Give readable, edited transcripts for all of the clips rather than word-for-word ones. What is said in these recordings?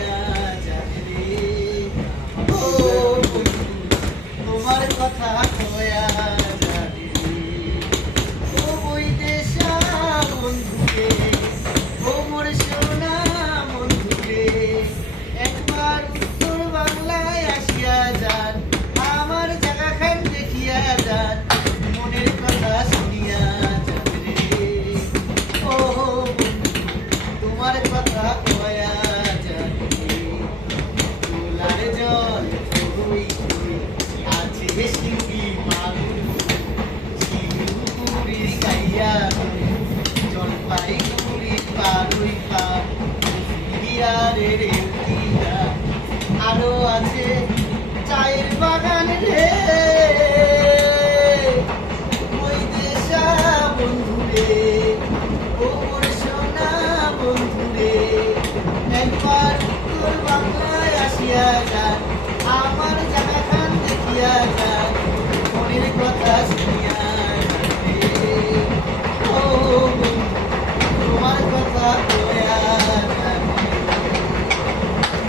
শুনিয়া যাবে রে। ও বন্ধু, তোমার কথা কয়া যাবে রে। ও বৈদেশা বন্ধুরে, ও মোর সোনা বন্ধুরে, একবার উত্তর বাংলায় আসিয়া যান, আমার জায়গাখান দেখিয়া যান, মনের কথা শুনিয়া যাবে রে। ও বন্ধু, তোমার কথা কয়া যাবে রে। তোলার জল থই থই, আছে শিউলি মাগুর, শিউলির গাইয়া জলপাইগুড়ি পারুই পার, বিহারে রেউটিয়া, আরো আছে চায়ের বাগান রে। ওই দেশা বন্ধুরে, ও মোর সোনা বন্ধুরে, একবার উত্তর বাংলায় আসিয়া যান, আমার জায়গাখান দেখিয়া যান, মনের কথা শুনিয়া যাবে। ও বন্ধু, তোমার কথা কয়া যাবে,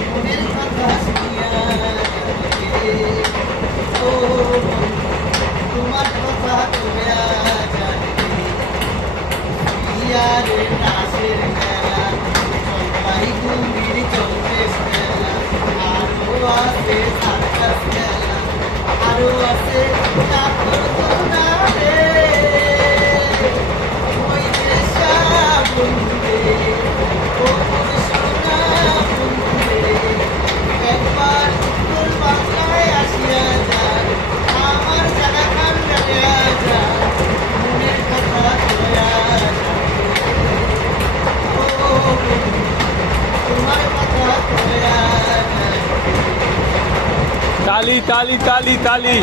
মনের কথা শুনিয়া যাবে। ও বন্ধু, তোমার কথা কয়া যাবে। বিহারের নাচের মেলা, জলপাইগুড়ির জলপেশ মেলা, আরো আছে সার্কাস মেলা, আরো আছে নাগরদোলনা রে। ওই দেশা বন্ধুরে, ও মোর সোনা বন্ধুরে, একবার উত্তর বাংলায় আসিয়া যান, আমার জায়গাখান দেখিয়া যান, মনের কথা কয়া যাবে। ও বন্ধু, তোমার কথা কয়া যাবে। তালি তালি তালি তালি।